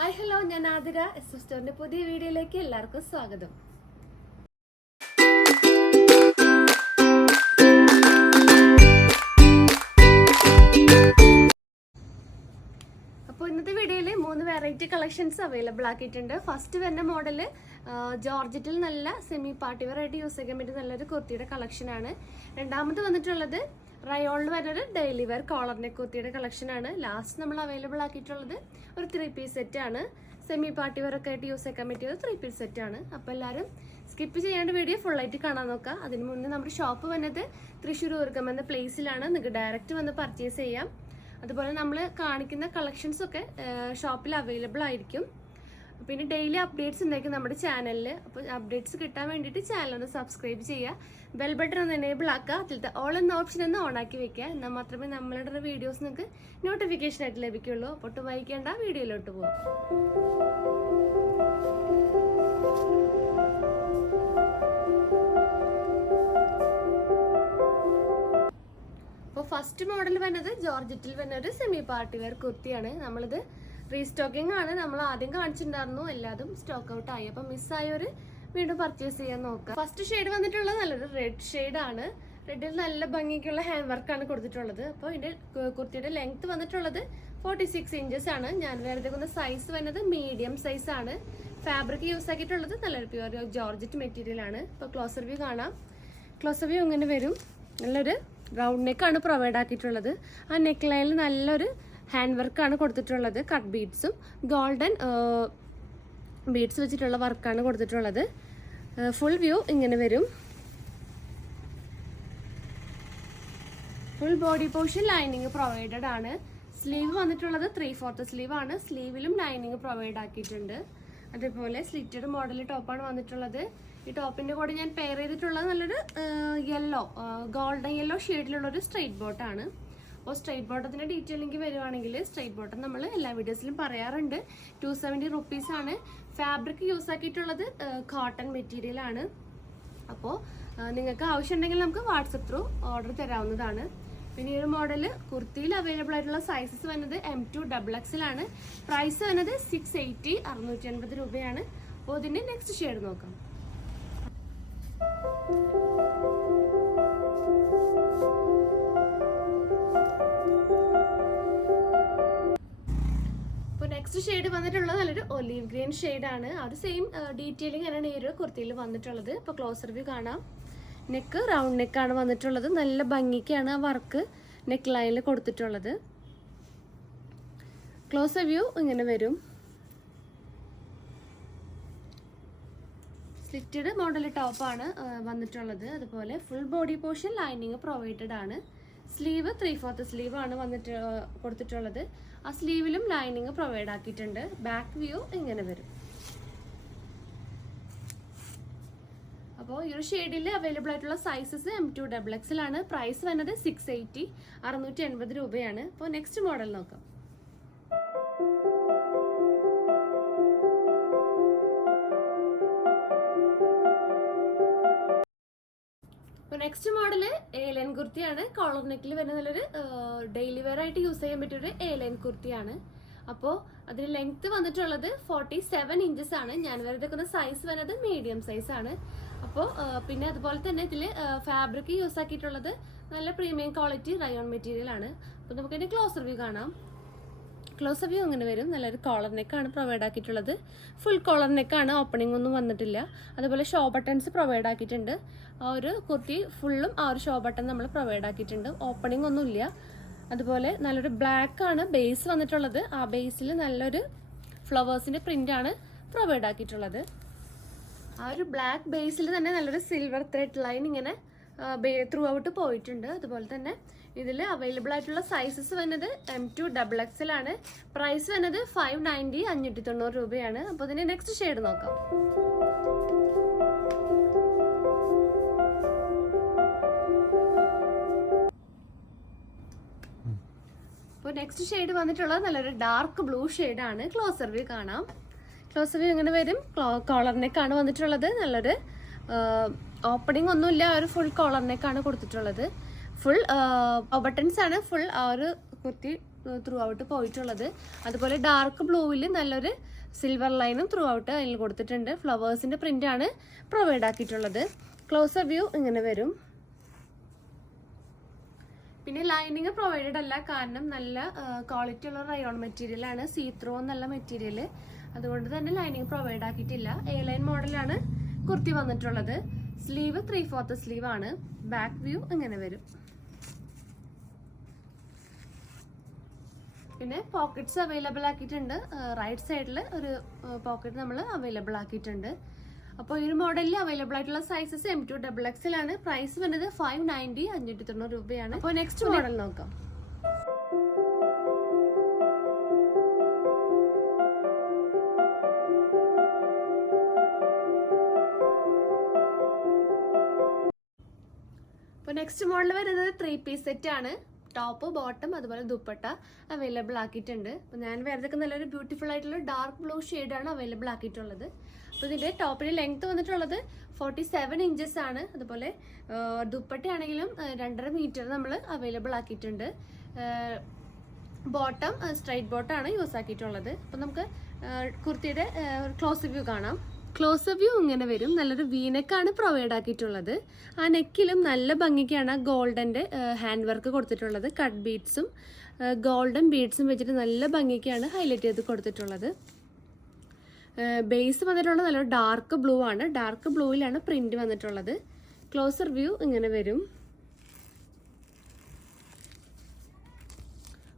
Hi hello, ഞാൻ ആതിര. സ്റ്റോറിന്റെ പുതിയ വീഡിയോയിലേക്ക് എല്ലാവർക്കും സ്വാഗതം. അപ്പോൾ ഇന്നത്തെ വീഡിയോയിൽ 3 വെറൈറ്റി കളക്ഷൻസ് അവൈലബിൾ ആക്കിയിട്ടുണ്ട്. ഫസ്റ്റ് വരുന്ന മോഡല് ജോർജറ്റിൽ നല്ല സെമി പാർട്ടി വെയർ ആയിട്ട് യൂസ് ചെയ്യാൻ പറ്റിയ നല്ലൊരു കുർത്തിയുടെ കളക്ഷനാണ്. രണ്ടാമത് വന്നിട്ടുള്ളത് റയോണിൽ വരുന്നൊരു ഡെയിലി വെയർ കോളർ നെക്ക് കുർത്തിയുടെ കളക്ഷനാണ്. ലാസ്റ്റ് നമ്മൾ അവൈലബിൾ ആക്കിയിട്ടുള്ളത് ഒരു 3 പീസ് സെറ്റാണ്. സെമി പാർട്ടി വെയർ ഒക്കെ ആയിട്ട് യൂസ് ചെയ്യാൻ പറ്റിയത് 3 പീസ് സെറ്റാണ്. അപ്പോൾ എല്ലാവരും സ്കിപ്പ് ചെയ്യാണ്ട് വീഡിയോ ഫുള്ളായിട്ട് കാണാൻ നോക്കുക. അതിന് മുന്നേ നമ്മുടെ ഷോപ്പ് വന്നത് തൃശ്ശൂർ ഊർഗം എന്ന പ്ലേസിലാണ്. നിങ്ങൾക്ക് ഡയറക്റ്റ് വന്ന് പർച്ചേസ് ചെയ്യാം. അതുപോലെ നമ്മൾ കാണിക്കുന്ന കളക്ഷൻസൊക്കെ ഷോപ്പിൽ അവൈലബിൾ ആയിരിക്കും. പിന്നെ ഡെയിലി അപ്ഡേറ്റ്സ് ഉണ്ടായിരിക്കും നമ്മുടെ ചാനലിൽ. അപ്പോൾ അപ്ഡേറ്റ്സ് കിട്ടാൻ വേണ്ടിയിട്ട് ചാനൽ ഒന്ന് സബ്സ്ക്രൈബ് ചെയ്യുക, ബെൽ ബട്ടൺ ഒന്ന് എനേബിൾ ആക്കുക, അതിലത്തെ ഓൾ എന്ന ഓപ്ഷൻ ഒന്ന് ഓൺ ആക്കി വെക്കുക. എന്നാൽ മാത്രമേ നമ്മളുടെ വീഡിയോസ് നിങ്ങൾക്ക് നോട്ടിഫിക്കേഷൻ ആയിട്ട് ലഭിക്കുള്ളൂ. അപ്പോൾ ഒട്ടും വൈകിക്കേണ്ട, വീഡിയോയിലോട്ട് പോകാം. അപ്പോൾ ഫസ്റ്റ് മോഡൽ വരുന്നത് ജോർജറ്റിൽ വരുന്ന ഒരു സെമി പാർട്ടി വെയർ കുർത്തിയാണ്. നമ്മളിത് റീസ്റ്റോക്കിംഗ് ആണ്. നമ്മൾ ആദ്യം കാണിച്ചിട്ടുണ്ടായിരുന്നു, എല്ലാതും സ്റ്റോക്ക് ഔട്ട് ആയി. അപ്പം മിസ്സായവർ വീണ്ടും പർച്ചേസ് ചെയ്യാൻ നോക്കുക. ഫസ്റ്റ് ഷെയ്ഡ് വന്നിട്ടുള്ളത് നല്ലൊരു റെഡ് ഷെയ്ഡാണ്. റെഡിൽ നല്ല ഭംഗിക്കുള്ള ഹാൻഡ് വർക്കാണ് കൊടുത്തിട്ടുള്ളത്. അപ്പോൾ ഇതിൻ്റെ കുർത്തിയുടെ ലെങ്ത് വന്നിട്ടുള്ളത് 46 ഇഞ്ചസ് ആണ്. ഞാൻ വേറെ സൈസ് വരുന്നത് മീഡിയം സൈസ് ആണ്. ഫാബ്രിക് യൂസ് ആക്കിയിട്ടുള്ളത് നല്ലൊരു പ്യുവർ ജോർജറ്റ് മെറ്റീരിയൽ ആണ്. ഇപ്പോൾ ക്ലോസർ വ്യൂ കാണാം. ക്ലോസർ വ്യൂ ഇങ്ങനെ വരും. നല്ലൊരു റൗണ്ട് നെക്കാണ് പ്രൊവൈഡ് ആക്കിയിട്ടുള്ളത്. ആ നെക്ക് ലൈനിൽ നല്ലൊരു ഹാൻഡ് വർക്കാണ് കൊടുത്തിട്ടുള്ളത്. കട്ട് ബീഡ്സും ഗോൾഡൻ ബീഡ്സ് വെച്ചിട്ടുള്ള വർക്കാണ് കൊടുത്തിട്ടുള്ളത്. ഫുൾ വ്യൂ ഇങ്ങനെ വരും. Full body portion lining provided ആണ്. സ്ലീവ് വന്നിട്ടുള്ളത് 3/4 സ്ലീവ് ആണ്. സ്ലീവിലും ലൈനിങ് പ്രൊവൈഡ് ആക്കിയിട്ടുണ്ട്. അതേപോലെ സ്ലിറ്റഡ് മോഡൽ ടോപ്പാണ് വന്നിട്ടുള്ളത്. ഈ ടോപ്പിന്റെ കൂടെ ഞാൻ പെയർ ചെയ്തിട്ടുള്ളത് നല്ലൊരു യെല്ലോ ഗോൾഡൻ യെല്ലോ ഷെയ്ഡിലുള്ളൊരു സ്ട്രെയിറ്റ് ബോട്ടാണ്. അപ്പോൾ സ്ട്രെയിറ്റ് ബോട്ടത്തിൻ്റെ ഡീറ്റെയിലിംഗ് വരുവാണെങ്കിൽ സ്ട്രെയിറ്റ് ബോട്ടം നമ്മൾ എല്ലാ വീഡിയോസിലും പറയാറുണ്ട്. 270 റുപ്പീസ് ആണ്. ഫാബ്രിക് യൂസ് ആക്കിയിട്ടുള്ളത് കോട്ടൺ മെറ്റീരിയൽ ആണ്. അപ്പോൾ നിങ്ങൾക്ക് ആവശ്യമുണ്ടെങ്കിൽ നമുക്ക് വാട്സപ്പ് ത്രൂ ഓർഡർ തരാവുന്നതാണ്. പിന്നെ ഈ ഒരു മോഡൽ കുർത്തിയിൽ അവൈലബിൾ ആയിട്ടുള്ള സൈസസ് വരുന്നത് M2 XXL ആണ്. പ്രൈസ് വരുന്നത് 680 680 രൂപയാണ്. അപ്പോൾ ഇതിൻ്റെ നെക്സ്റ്റ് ഷെയ്ഡ് നോക്കാം. നെക്സ്റ്റ് ഷെയ്ഡ് വന്നിട്ടുള്ളത് നല്ലൊരു ഒലീവ് ഗ്രീൻ ഷെയ്ഡാണ്. അത് സെയിം ഡീറ്റെയിലിംഗ് തന്നെയാണ് ഈ ഒരു കുർത്തിയിൽ വന്നിട്ടുള്ളത്. ഇപ്പോൾ ക്ലോസർ വ്യൂ കാണാം. നെക്ക് റൗണ്ട് നെക്കാണ് വന്നിട്ടുള്ളത്. നല്ല ഭംഗിക്കാണ് ആ വർക്ക് നെക്ക് ലൈനിൽ കൊടുത്തിട്ടുള്ളത്. ക്ലോസർ വ്യൂ ഇങ്ങനെ വരും. സ്ലിറ്റഡ് മോഡൽ ടോപ്പാണ് വന്നിട്ടുള്ളത്. അതുപോലെ full body portion lining provided ആണ്. സ്ലീവ് 3/4 സ്ലീവ് ആണ് കൊടുത്തിട്ടുള്ളത്. ആ സ്ലീവിലും ലൈനിങ് പ്രൊവൈഡ് ആക്കിയിട്ടുണ്ട്. ബാക്ക് വ്യൂ ഇങ്ങനെ വരും. അപ്പോൾ ഈ ഒരു ഷെയ്ഡിൽ അവൈലബിൾ ആയിട്ടുള്ള സൈസസ് M2 XXL ആണ്. പ്രൈസ് വരുന്നത് 680 680 രൂപയാണ്. അപ്പോൾ നെക്സ്റ്റ് മോഡൽ നോക്കാം. നെക്സ്റ്റ് മോഡല് എ-ലൈൻ കുർത്തിയാണ്. കോളർ നെക്കിൽ വരുന്ന നല്ലൊരു ഡെയിലി വെയർ ആയിട്ട് യൂസ് ചെയ്യാൻ പറ്റിയൊരു എ-ലൈൻ കുർത്തിയാണ്. അപ്പോൾ അതിന് ലെങ്ത് വന്നിട്ടുള്ളത് 47 ഇഞ്ചസ് ആണ്. ഞാൻ വെറുതെ സൈസ് വരുന്നത് മീഡിയം സൈസ് ആണ്. അപ്പോൾ പിന്നെ അതുപോലെ തന്നെ ഇതിൽ ഫാബ്രിക് യൂസ് ആക്കിയിട്ടുള്ളത് നല്ല പ്രീമിയം ക്വാളിറ്റി റയോൺ മെറ്റീരിയൽ ആണ്. അപ്പോൾ നമുക്കിതിൻ്റെ ക്ലോസർ വ്യൂ കാണാം. ക്ലോസർ വ്യൂ അങ്ങനെ വരും. നല്ലൊരു കോളർ നെക്കാണ് പ്രൊവൈഡ് ആക്കിയിട്ടുള്ളത്. ഫുൾ കോളർ നെക്കാണ്, ഓപ്പണിംഗ് ഒന്നും വന്നിട്ടില്ല. അതുപോലെ ഷോ ബട്ടൺസ് പ്രൊവൈഡ് ആക്കിയിട്ടുണ്ട്. ആ ഒരു കുർത്തി ഫുള്ളും ആ ഒരു ഷോ ബട്ടൺ നമ്മൾ പ്രൊവൈഡ് ആക്കിയിട്ടുണ്ട്. ഓപ്പണിംഗ് ഒന്നും ഇല്ല. അതുപോലെ നല്ലൊരു ബ്ലാക്ക് ആണ് ബേസ് വന്നിട്ടുള്ളത്. ആ ബേസിൽ നല്ലൊരു ഫ്ലവേഴ്സിൻ്റെ പ്രിൻ്റാണ് പ്രൊവൈഡ് ആക്കിയിട്ടുള്ളത്. ആ ഒരു ബ്ലാക്ക് ബേസിൽ തന്നെ നല്ലൊരു സിൽവർ ത്രെഡ് ലൈൻ ഇങ്ങനെ ത്രൂ ഔട്ട് പോയിട്ടുണ്ട്. അതുപോലെ തന്നെ ഇതിൽ അവൈലബിൾ ആയിട്ടുള്ള സൈസസ് വരുന്നത് M2 XXL ആണ്. പ്രൈസ് വരുന്നത് 590 590 രൂപയാണ്. അപ്പോൾ ഇതിൻ്റെ നെക്സ്റ്റ് ഷെയ്ഡ് നോക്കാം. അപ്പോൾ നെക്സ്റ്റ് ഷെയ്ഡ് വന്നിട്ടുള്ളത് നല്ലൊരു ഡാർക്ക് ബ്ലൂ ഷെയ്ഡാണ്. ക്ലോസർ വ്യൂ കാണാം. ക്ലോസർ വ്യൂ ഇങ്ങനെ വരും. കോളർ നെക്കാണ് വന്നിട്ടുള്ളത്. നല്ലൊരു ഓപ്പണിംഗ് ഒന്നുമില്ല. ഒരു ഫുൾ കോളർ നെക്കാണ് കൊടുത്തിട്ടുള്ളത്. ഫുൾ ബട്ടൺസ് ആണ് ഫുൾ ആ ഒരു കുർത്തി ത്രൂ ഔട്ട് പോയിട്ടുള്ളത്. അതുപോലെ ഡാർക്ക് ബ്ലൂവിൽ നല്ലൊരു സിൽവർ ലൈനും ത്രൂ ഔട്ട് അതിൽ കൊടുത്തിട്ടുണ്ട്. ഫ്ലവേഴ്സിൻ്റെ പ്രിൻ്റാണ് പ്രൊവൈഡ് ആക്കിയിട്ടുള്ളത്. ക്ലോസർ വ്യൂ ഇങ്ങനെ വരും. പിന്നെ ലൈനിങ് പ്രൊവൈഡഡ് അല്ല, കാരണം നല്ല ക്വാളിറ്റി ഉള്ള റയോൺ മെറ്റീരിയലാണ്, സീ ത്രൂ എന്നുള്ള മെറ്റീരിയൽ. അതുകൊണ്ട് തന്നെ ലൈനിങ് പ്രൊവൈഡ് ആക്കിയിട്ടില്ല. എ ലൈൻ മോഡലാണ് കുർത്തി വന്നിട്ടുള്ളത്. സ്ലീവ് 3/4 സ്ലീവ് ആണ്. ബാക്ക് വ്യൂ ഇങ്ങനെ വരും. പിന്നെ പോക്കറ്റ്സ് അവൈലബിൾ ആക്കിയിട്ടുണ്ട്. റൈറ്റ് സൈഡിൽ ഒരു പോക്കറ്റ് നമ്മൾ അവൈലബിൾ ആക്കിയിട്ടുണ്ട്. അപ്പോൾ ഈ ഒരു മോഡലിൽ അവൈലബിൾ ആയിട്ടുള്ള സൈസസ് M2 XXL ആണ്. പ്രൈസ് വരുന്നത് 590 590 രൂപയാണ്. അപ്പോൾ നെക്സ്റ്റ് മോഡൽ നോക്കാം. അപ്പോൾ നെക്സ്റ്റ് മോഡൽ വരുന്നത് 3 പീസ് സെറ്റ് ആണ്. ടോപ്പ്, ബോട്ടം, അതുപോലെ ദുപ്പട്ട അവൈലബിൾ ആക്കിയിട്ടുണ്ട്. അപ്പോൾ ഞാൻ വേറെതൊക്കെ നല്ലൊരു ബ്യൂട്ടിഫുൾ ആയിട്ടുള്ള ഡാർക്ക് ബ്ലൂ ഷെയ്ഡാണ് അവൈലബിൾ ആക്കിയിട്ടുള്ളത്. അപ്പോൾ ഇതിൻ്റെ ടോപ്പിൻ്റെ ലെങ്ത് വന്നിട്ടുള്ളത് 47 ഇഞ്ചസ് ആണ്. അതുപോലെ ദുപ്പട്ടയാണെങ്കിലും 2.5 മീറ്റർ നമ്മൾ അവൈലബിൾ ആക്കിയിട്ടുണ്ട്. ബോട്ടം സ്ട്രൈറ്റ് ബോട്ടാണ് യൂസ് ആക്കിയിട്ടുള്ളത്. അപ്പോൾ നമുക്ക് കുർത്തിയുടെ ക്ലോസ് വ്യൂ കാണാം. ക്ലോസ് വ്യൂ ഇങ്ങനെ വരും. നല്ലൊരു വീനെക്കാണ് പ്രൊവൈഡ് ആക്കിയിട്ടുള്ളത്. ആ നെക്കിലും നല്ല ഭംഗിക്കാണ് ഗോൾഡൻ്റെ ഹാൻഡ് വർക്ക് കൊടുത്തിട്ടുള്ളത്. കട്ട് ബീഡ്സും ഗോൾഡൻ ബീഡ്സും വെച്ചിട്ട് നല്ല ഭംഗിക്കാണ് ഹൈലൈറ്റ് ചെയ്ത് കൊടുത്തിട്ടുള്ളത്. ബേസ് വന്നിട്ടുള്ളത് നല്ലൊരു ഡാർക്ക് ബ്ലൂ ആണ്. ഡാർക്ക് ബ്ലൂയിലാണ് പ്രിന്റ് വന്നിട്ടുള്ളത്. ക്ലോസർ വ്യൂ ഇങ്ങനെ വരും.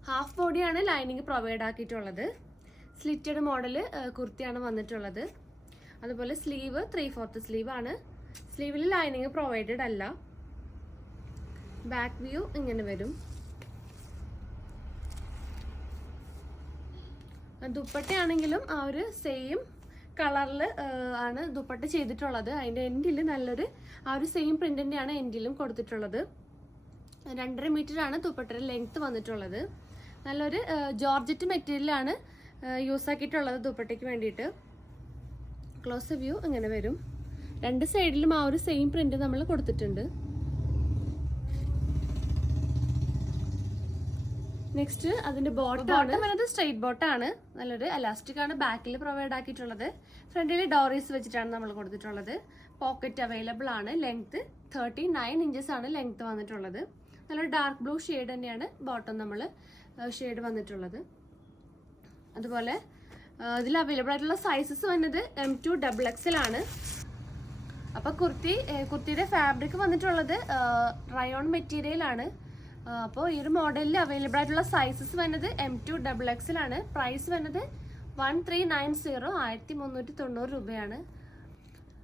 ഹാഫ് ബോഡിയാണ് ലൈനിങ് പ്രൊവൈഡ് ആക്കിയിട്ടുള്ളത്. സ്ലിറ്റഡ് മോഡൽ കുർത്തിയാണ് വന്നിട്ടുള്ളത്. അതുപോലെ സ്ലീവ് 3/4 സ്ലീവ് ആണ്. സ്ലീവിൽ ലൈനിങ് പ്രൊവൈഡഡ് അല്ല. ബാക്ക് വ്യൂ ഇങ്ങനെ വരും. ദുപ്പട്ടയാണെങ്കിലും ആ ഒരു സെയിം കളറിൽ ആണ് ദുപ്പട്ട ചെയ്തിട്ടുള്ളത്. അതിൻ്റെ എൻഡിൽ നല്ലൊരു ആ ഒരു സെയിം പ്രിന്റിൻ്റെയാണ് എൻഡിലും കൊടുത്തിട്ടുള്ളത്. 2.5 മീറ്ററാണ് ദുപ്പട്ടയുടെ ലെങ്ത് വന്നിട്ടുള്ളത്. നല്ലൊരു ജോർജറ്റ് മെറ്റീരിയലാണ് യൂസ് ആക്കിയിട്ടുള്ളത് ദുപ്പട്ടയ്ക്ക് വേണ്ടിയിട്ട്. ക്ലോസ് വ്യൂ ഇങ്ങനെ വരും. രണ്ട് സൈഡിലും ആ ഒരു സെയിം പ്രിന്റ് നമ്മൾ കൊടുത്തിട്ടുണ്ട്. നെക്സ്റ്റ് അതിന്റെ ബോട്ടം വരുന്നത് സ്ട്രെയിറ്റ് ബോട്ടാണ്. നല്ലൊരു എലാസ്റ്റിക് ആണ് ബാക്കിൽ പ്രൊവൈഡ് ആക്കിയിട്ടുള്ളത്. ഫ്രണ്ടിൽ ഡോറീസ് വെച്ചിട്ടാണ് നമ്മൾ കൊടുത്തിട്ടുള്ളത്. പോക്കറ്റ് അവൈലബിൾ ആണ്. ലെങ്ത് 39 ഇഞ്ചസ് ആണ് ലെങ്ത് വന്നിട്ടുള്ളത്. നല്ലൊരു ഡാർക്ക് ബ്ലൂ ഷെയ്ഡ് തന്നെയാണ് ബോട്ടം നമ്മൾ ഷെയ്ഡ് വന്നിട്ടുള്ളത്. അതുപോലെ ഇതിൽ അവൈലബിൾ ആയിട്ടുള്ള സൈസസ് വന്നത് M2 XXL ആണ്. അപ്പോൾ കുർത്തിയുടെ ഫാബ്രിക് വന്നിട്ടുള്ളത് റയോൺ മെറ്റീരിയൽ ആണ്. അപ്പോൾ ഈ ഒരു മോഡലിൽ അവൈലബിൾ ആയിട്ടുള്ള സൈസസ് വരുന്നത് M2 XXL ആണ്. പ്രൈസ് വരുന്നത് 1390 1390 രൂപയാണ്.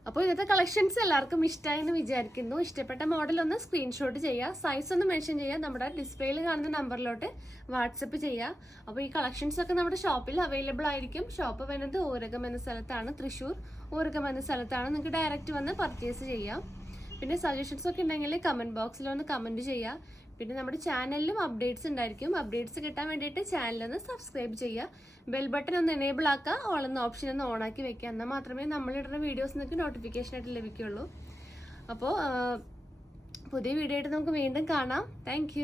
അപ്പോൾ ഇന്നത്തെ കളക്ഷൻസ് എല്ലാവർക്കും ഇഷ്ടമായി എന്ന് വിചാരിക്കുന്നു. ഇഷ്ടപ്പെട്ട മോഡൽ ഒന്ന് സ്ക്രീൻഷോട്ട് ചെയ്യുക, സൈസ് ഒന്ന് മെൻഷൻ ചെയ്യുക, നമ്മുടെ ഡിസ്പ്ലേയിൽ കാണുന്ന നമ്പറിലോട്ട് വാട്സപ്പ് ചെയ്യുക. അപ്പോൾ ഈ കളക്ഷൻസ് ഒക്കെ നമ്മുടെ ഷോപ്പിൽ അവൈലബിൾ ആയിരിക്കും. ഷോപ്പ് വരുന്നത് ഊരകം എന്ന സ്ഥലത്താണ്, തൃശ്ശൂർ ഊരകം എന്ന സ്ഥലത്താണ്. നിങ്ങൾക്ക് ഡയറക്റ്റ് വന്ന് പർച്ചേസ് ചെയ്യാം. പിന്നെ സജഷൻസ് ഒക്കെ ഉണ്ടെങ്കിൽ കമൻറ്റ് ബോക്സിൽ ഒന്ന് കമൻറ്റ് ചെയ്യുക. പിന്നെ നമ്മുടെ ചാനലിലും അപ്ഡേറ്റ്സ് ഉണ്ടായിരിക്കും. അപ്ഡേറ്റ്സ് കിട്ടാൻ വേണ്ടിയിട്ട് ചാനലൊന്ന് സബ്സ്ക്രൈബ് ചെയ്യുക. ബെൽ ബട്ടൺ ഒന്ന് എനേബിൾ ആക്കുക, ഓൾ എന്ന ഓപ്ഷൻ ഒന്ന് ഓൺ ആക്കി വെക്കുക. എന്നാൽ മാത്രമേ നമ്മളിടുന്ന വീഡിയോസ് നിങ്ങൾക്ക് നോട്ടിഫിക്കേഷൻ ആയിട്ട് ലഭിക്കുള്ളൂ. അപ്പോൾ പുതിയ വീഡിയോ ആയിട്ട് നമുക്ക് വീണ്ടും കാണാം. താങ്ക്